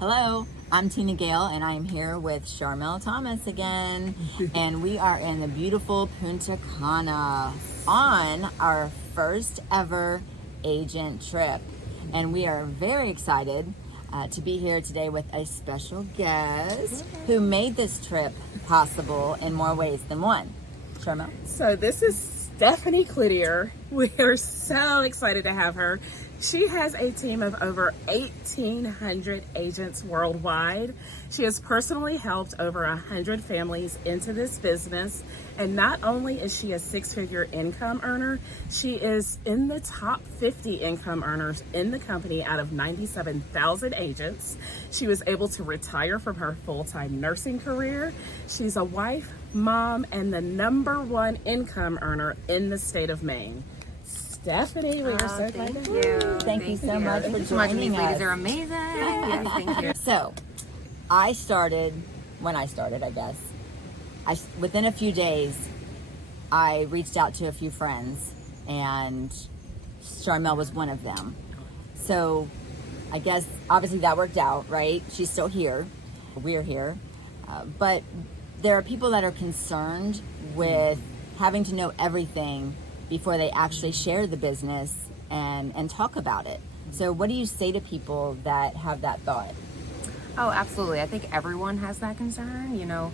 Hello, I'm Tina Gale, and I am here with Charmel Thomas again, and we are in the beautiful Punta Cana on our first ever agent trip, and we are very excited to be here today with a special guest who made this trip possible in more ways than one. Charmel? So this is Stephanie Cloutier. We are so excited to have her. She has a team of over 1,800 agents worldwide. She has personally helped over 100 families into this business. And not only is she a six-figure income earner, she is in the top 50 income earners in the company out of 97,000 agents. She was able to retire from her full-time nursing career. She's a wife, mom, and the #1 income earner in the state of Maine. Stephanie, we are so glad to have you. Thank you so much for joining us. Ladies are amazing. Yes, thank you. So, when I started, I guess, within a few days, I reached out to a few friends, and Charmel was one of them. So, I guess, obviously that worked out, right? She's still here. We're here. But there are people that are concerned with having to know everything before they actually share the business and talk about it. So what do you say to people that have that thought? Oh, absolutely. I think everyone has that concern.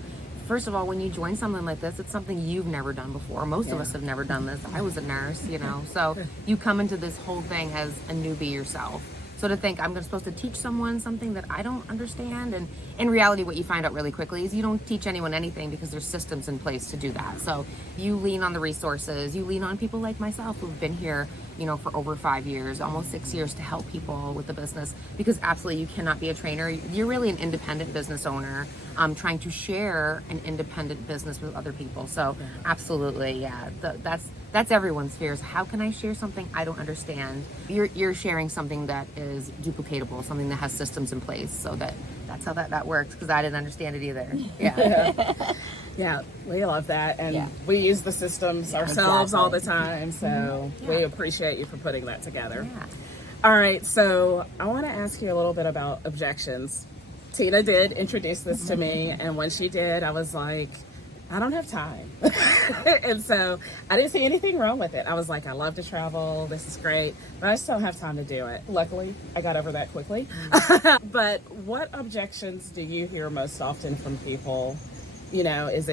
First of all, when you join something like this, it's something you've never done before. Most of us have never done this. I was a nurse, so you come into this whole thing as a newbie yourself. So to think I'm supposed to teach someone something that I don't understand, and in reality what you find out really quickly is you don't teach anyone anything because there's systems in place to do that. So you lean on the resources, you lean on people like myself who've been here, for over 5 years, almost 6 years, to help people with the business, because absolutely you cannot be a trainer. You're really an independent business owner trying to share an independent business with other people. So absolutely, yeah, that's everyone's fears. How can I share something I don't understand? You're sharing something that is duplicatable, something that has systems in place. So that's how that works, because I didn't understand it either. Yeah. Yeah, we love that. And we use the systems ourselves all the time. So we appreciate you for putting that together. Yeah. All right, so I want to ask you a little bit about objections. Tina did introduce this to me, and when she did, I was like, I don't have time. And so I didn't see anything wrong with it. I was like, I love to travel. This is great, but I just don't have time to do it. Luckily, I got over that quickly. But what objections do you hear most often from people? Is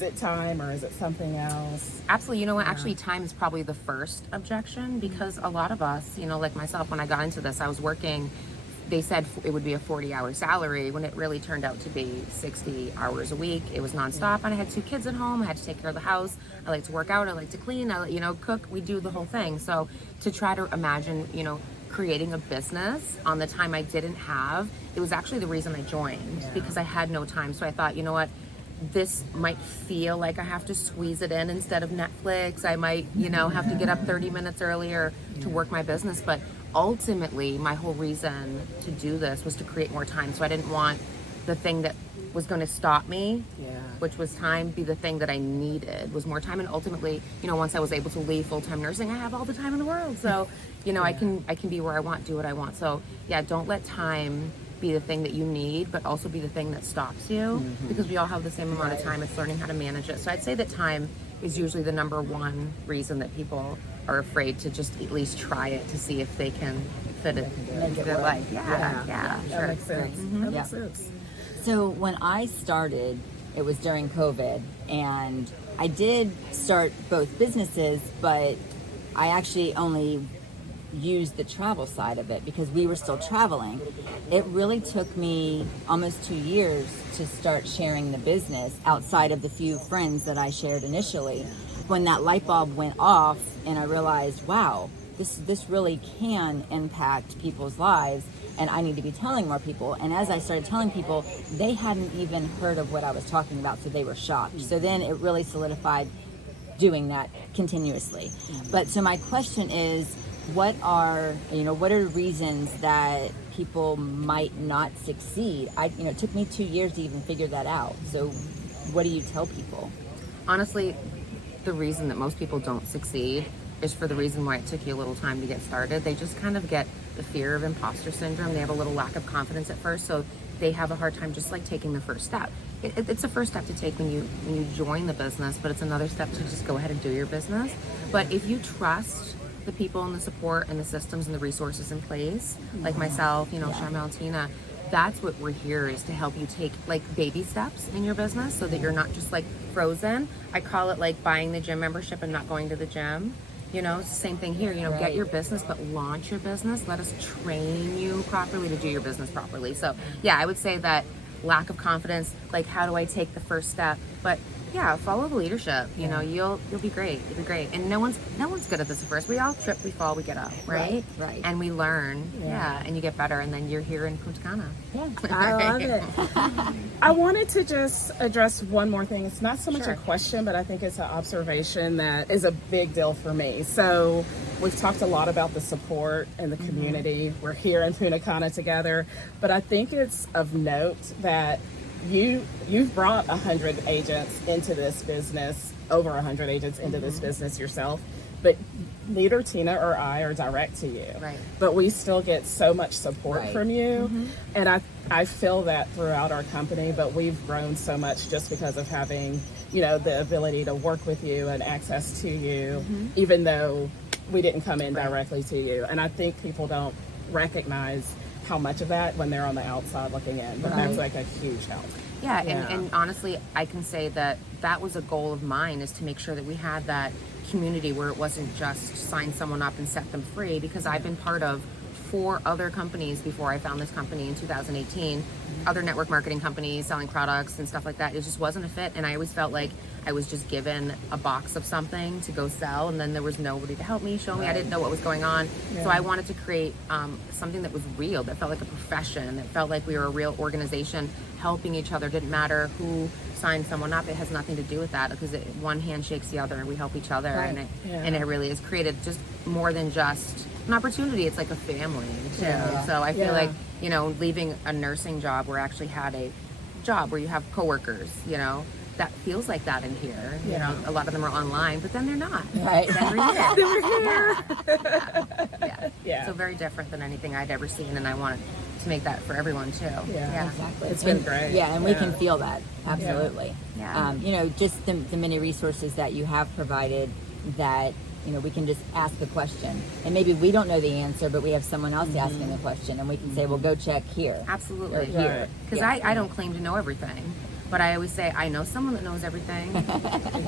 it time, or is it something else? Absolutely. You know what? Actually, time is probably the first objection, because a lot of us, like myself, when I got into this, I was working. They said it would be a 40-hour salary when it really turned out to be 60 hours a week. It was nonstop, and I had 2 kids at home. I had to take care of the house. I like to work out. I like to clean. I cook. We do the whole thing. So to try to imagine, creating a business on the time I didn't have, it was actually the reason I joined, because I had no time. So I thought, you know what? This might feel like I have to squeeze it in instead of Netflix. I might, have to get up 30 minutes earlier to work my business. But ultimately, my whole reason to do this was to create more time. So I didn't want the thing that was going to stop me, which was time, be the thing that I needed, was more time. And ultimately, once I was able to leave full-time nursing, I have all the time in the world. So, I can be where I want, do what I want. So yeah, don't let time be the thing that you need, but also be the thing that stops you, because we all have the same amount of time. It's learning how to manage it. So I'd say that time is usually the #1 reason that people are afraid to just at least try it to see if they can fit it into their life. Yeah, sure. That makes sense. That makes sense. So when I started, it was during COVID, and I did start both businesses, but I actually only used the travel side of it because we were still traveling. It really took me almost 2 years to start sharing the business outside of the few friends that I shared initially. When that light bulb went off and I realized, wow, this really can impact people's lives, and I need to be telling more people. And as I started telling people, they hadn't even heard of what I was talking about, so they were shocked. So then it really solidified doing that continuously. But so my question is, what are the reasons that people might not succeed? It took me 2 years to even figure that out. So what do you tell people? Honestly, the reason that most people don't succeed is for the reason why it took you a little time to get started. They just kind of get the fear of imposter syndrome. They have a little lack of confidence at first, so they have a hard time just like taking the first step. It's a first step to take when you join the business, but it's another step to just go ahead and do your business. But if you trust the people and the support and the systems and the resources in place, like myself, Charmel and Tina, that's what we're here, is to help you take like baby steps in your business so that you're not just like frozen. I call it like buying the gym membership and not going to the gym. It's the same thing here. Get your business, but launch your business. Let us train you properly to do your business properly. So yeah, I would say that lack of confidence, like how do I take the first step? But yeah, follow the leadership. You'll be great. You'll be great. And no one's good at this at first. We all trip, we fall, we get up, right? Right. And we learn. Yeah. And you get better, and then you're here in Punta Cana. Yeah. I love it. I wanted to just address one more thing. It's not so much Sure. a question, but I think it's an observation that is a big deal for me. So we've talked a lot about the support and the community. We're here in Punta Cana together, but I think it's of note that you've brought 100 agents into this business, over 100 agents into this business yourself, but neither Tina or I are direct to you. Right. But we still get so much support Right. from you. And I feel that throughout our company, but we've grown so much just because of having, the ability to work with you and access to you, even though we didn't come in directly to you. And I think people don't recognize how much of that when they're on the outside looking in, but that's like a huge help. Yeah, Yeah. And honestly, I can say that was a goal of mine, is to make sure that we had that community where it wasn't just sign someone up and set them free, because I've been part of 4 other companies before I found this company in 2018, other network marketing companies selling products and stuff like that. It just wasn't a fit, and I always felt like I was just given a box of something to go sell, and then there was nobody to help me, show me. I didn't know what was going on. So I wanted to create something that was real, that felt like a profession, that felt like we were a real organization helping each other. Didn't matter who signed someone up. It has nothing to do with that, because one hand shakes the other, and we help each other. And it really has created just more than just an opportunity. It's like a family too. Yeah. So I feel like, leaving a nursing job where I actually had a job where you have coworkers, that feels like that in here. A lot of them are online, but then they're not. Right. Then we're here. Yeah. So very different than anything I'd ever seen, and I wanted to make that for everyone too. Yeah. Exactly. It's been And- great. Yeah, and we Yeah. can feel that. Absolutely. Yeah. Just the many resources that you have provided, that, we can just ask the question. And maybe we don't know the answer, but we have someone else asking the question, and we can say, well, go check here. Absolutely. Or here. Because Yeah. I don't claim to know everything, but I always say I know someone that knows everything,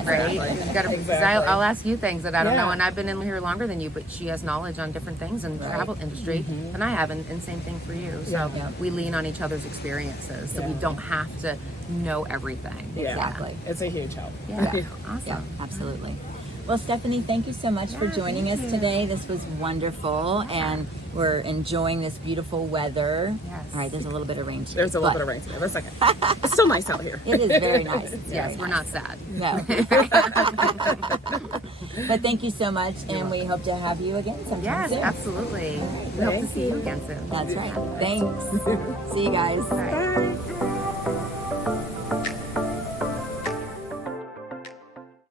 right? You gotta, 'cause Exactly. I'll ask you things that I don't know, Yeah. and I've been in here longer than you, but she has knowledge on different things in the travel industry than I have, and same thing for you. So Yeah. we lean on each other's experiences, so we Yeah. don't have to know everything. Yeah. Exactly. It's a huge help. Yeah. Awesome. Yeah, absolutely. Well, Stephanie, thank you so much for joining us today. This was wonderful, and we're enjoying this beautiful weather. Yes. All right, there's a little bit of rain today. There's a little but bit of rain today. That's okay. It's still nice out here. It is very nice. It's Yes, very we're nice. not sad. No. But thank you so much, and we hope to have you again sometime Yes, soon. absolutely. We hope to see you again soon. That's right. Thanks. See you guys. Bye. Bye.